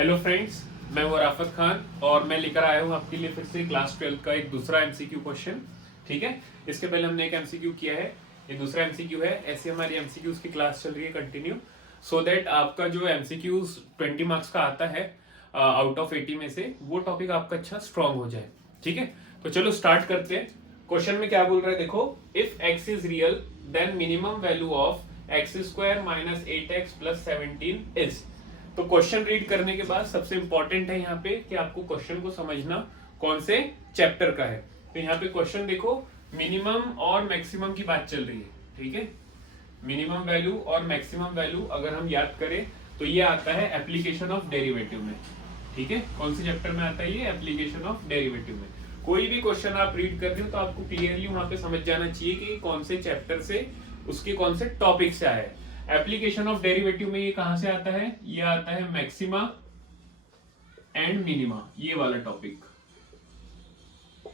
Hello friends, मैं हूं Rafat Khan और मैं लेकर आया हूं आपके लिए फिर से क्लास 12 का एक दूसरा एमसीक्यू क्वेश्चन। ठीक है, इसके पहले हमने एक एमसीक्यू किया है, ये दूसरा एमसीक्यू है। ऐसे हमारी एमसीक्यूज की क्लास चल रही है कंटिन्यू, सो दैट आपका जो एमसीक्यूज 20 मार्क्स का आता है आउट ऑफ 80 में से, वो टॉपिक आपका अच्छा स्ट्रांग हो जाए। ठीक है, तो चलो स्टार्ट करते हैं। क्वेश्चन में क्या बोल रहा है देखो, if x is real then minimum value of x square minus 8x plus 17 इज। तो क्वेश्चन रीड करने के बाद सबसे इंपॉर्टेंट है यहाँ पे कि आपको क्वेश्चन को समझना कौन से चैप्टर का है। तो यहाँ पे क्वेश्चन देखो, मिनिमम और मैक्सिमम की बात चल रही है। ठीक है, मिनिमम वैल्यू और मैक्सिमम वैल्यू अगर हम याद करें तो ये आता है एप्लीकेशन ऑफ डेरिवेटिव में। ठीक है, कौन से चैप्टर में आता है ये? एप्लीकेशन ऑफ डेरिवेटिव में। कोई भी क्वेश्चन आप रीड कर रहे हो तो आपको क्लियरली वहां पे समझ जाना चाहिए कि कौन से चैप्टर से, उसके कौन से टॉपिक से आया है। एप्लीकेशन ऑफ डेरिवेटिव में ये कहां से आता है? ये आता है मैक्सिमा एंड मिनिमा, ये वाला टॉपिक।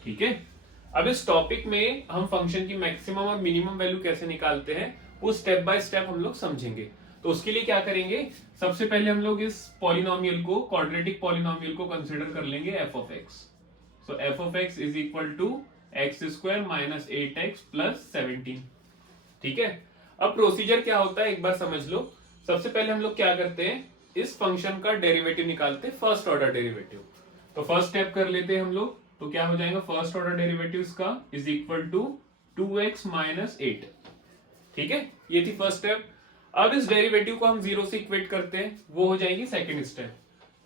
ठीक है, अब इस टॉपिक में हम फंक्शन की मैक्सिमम और मिनिमम वैल्यू कैसे निकालते हैं वो स्टेप बाय स्टेप हम लोग समझेंगे। तो उसके लिए क्या करेंगे, सबसे पहले हम लोग इस पॉलिनोमियल को, क्वाड्रेटिक पॉलिनोमियल को कंसीडर कर लेंगे f of x. So f of x is equal to x square minus 8x plus 17। ठीक है, अब प्रोसीजर क्या होता है एक बार समझ लो। सबसे पहले हम लोग क्या करते हैं, इस फंक्शन का डेरिवेटिव निकालते हैं, फर्स्ट ऑर्डर डेरिवेटिव। तो फर्स्ट स्टेप कर लेते हैं हम लोग। तो क्या हो जाएगा, फर्स्ट ऑर्डर डेरिवेटिव इसका is equal to 2x minus 8। ठीक है, ये थी फर्स्ट स्टेप। अब इस डेरिवेटिव को हम जीरो से इक्वेट करते हैं, वो हो जाएगी सेकेंड स्टेप।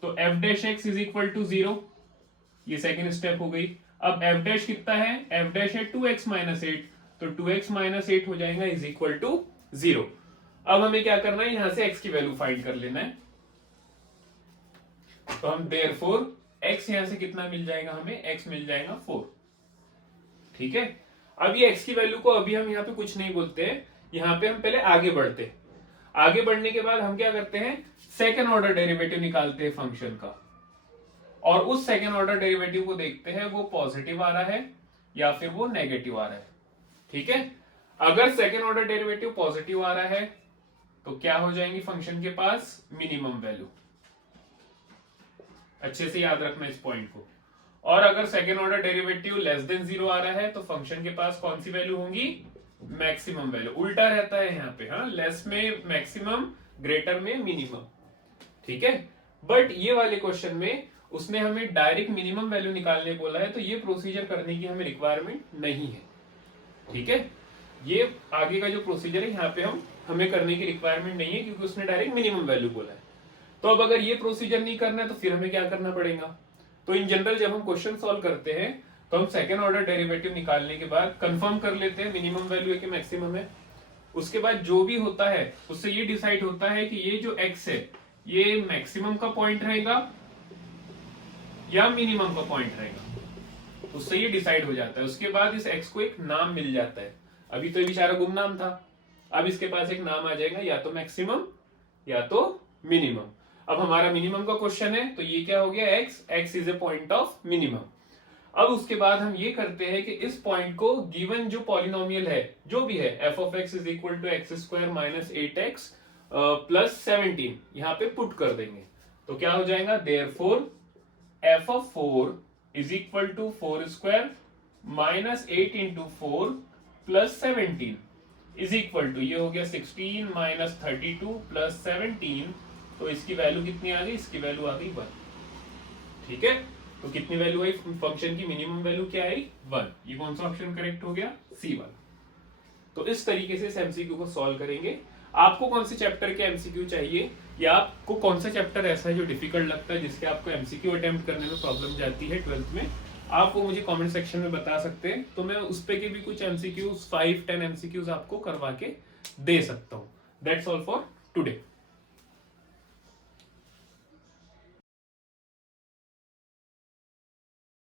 तो f dash x is equal to 0, ये सेकेंड स्टेप हो गई। अब एफ डैश कितना है? एफ डैश है 2x माइनस 8, तो 2x माइनस 8 हो जाएगा इज इक्वल टू 0। अब हमें क्या करना है, यहां से x की वैल्यू फाइंड कर लेना है। तो हम देयरफॉर x यहां से कितना मिल जाएगा हमें? x मिल जाएगा 4। ठीक है, अब ये x की वैल्यू को अभी हम यहाँ पे कुछ नहीं बोलते हैं, यहाँ पे हम पहले आगे बढ़ते हैं। आगे बढ़ने के बाद हम क्या करते हैं, सेकेंड ऑर्डर डेरिवेटिव निकालते हैं फंक्शन का, और उस सेकेंड ऑर्डर डेरिवेटिव को देखते हैं वो पॉजिटिव आ रहा है या फिर वो नेगेटिव आ रहा है। ठीक है, अगर सेकेंड ऑर्डर डेरिवेटिव पॉजिटिव आ रहा है तो क्या हो जाएंगी फंक्शन के पास? Minimum value. अच्छे से याद रखना इस पॉइंट को। और अगर second order derivative less than 0 आ रहा है तो फंक्शन के पास कौन सी वैल्यू होंगी? Maximum value. उल्टा रहता है यहाँ पे, हाँ, लेस में मैक्सिमम, ग्रेटर में मिनिमम। ठीक है, बट ये वाले क्वेश्चन में उसने हमें डायरेक्ट मिनिमम वैल्यू निकालने बोला है, तो ये प्रोसीजर करने की हमें रिक्वायरमेंट नहीं है। ठीक है, ये आगे का जो प्रोसीजर है यहाँ पे हमें करने की रिक्वायरमेंट नहीं है, क्योंकि उसने डायरेक्ट मिनिमम वैल्यू बोला है। तो अब अगर ये प्रोसीजर नहीं करना है तो फिर हमें क्या करना पड़ेगा? तो इन जनरल जब हम क्वेश्चन सॉल्व करते हैं तो हम सेकेंड ऑर्डर डेरिवेटिव निकालने के बाद कंफर्म कर लेते हैं मिनिमम वैल्यू है कि मैक्सिमम है। उसके बाद जो भी होता है उससे ये डिसाइड होता है कि ये जो x है ये मैक्सिमम का पॉइंट रहेगा या मिनिमम का पॉइंट रहेगा, उससे ये डिसाइड हो जाता है। उसके बाद इस x को एक नाम मिल जाता है। अभी तो ये बेचारा गुमनाम था, अब इसके पास एक नाम आ जाएगा, या तो मैक्सिमम या तो मिनिमम। अब हमारा मिनिमम का क्वेश्चन है तो ये क्या हो गया? x is a point of minimum. अब उसके बाद हम ये करते हैं कि इस पॉइंट को गिवन जो पॉलिनोमियल है, जो भी है, f of x is equal to x square minus 8x plus 17, यहाँ पे पुट कर देंगे। तो क्या हो जाएगा? Therefore f of 4 is equal to 4 square minus 8 into 4 plus 17 is equal to, ये हो गया 16 माइनस 32 प्लस 17। तो इसकी वैल्यू कितनी आ गई? इसकी वैल्यू आ गई 1। ठीक है, तो कितनी वैल्यू आई फंक्शन की? मिनिमम वैल्यू क्या आई? 1। ये कौन सा ऑप्शन करेक्ट हो गया? सी वाला। तो इस तरीके से इस एमसीक्यू को सॉल्व करेंगे। आपको कौन से चैप्टर के एमसीक्यू चाहिए, या आपको कौन सा चैप्टर ऐसा है जो डिफिकल्ट लगता है, जिसके आपको एमसीक्यू अटेम्प्ट करने में प्रॉब्लम जाती है 12th में, आप वो मुझे कमेंट सेक्शन में बता सकते हैं। तो मैं उस पे के भी कुछ एमसीक्यूज, 5-10 एमसीक्यूज आपको करवा के दे सकता हूँ। That's all for today.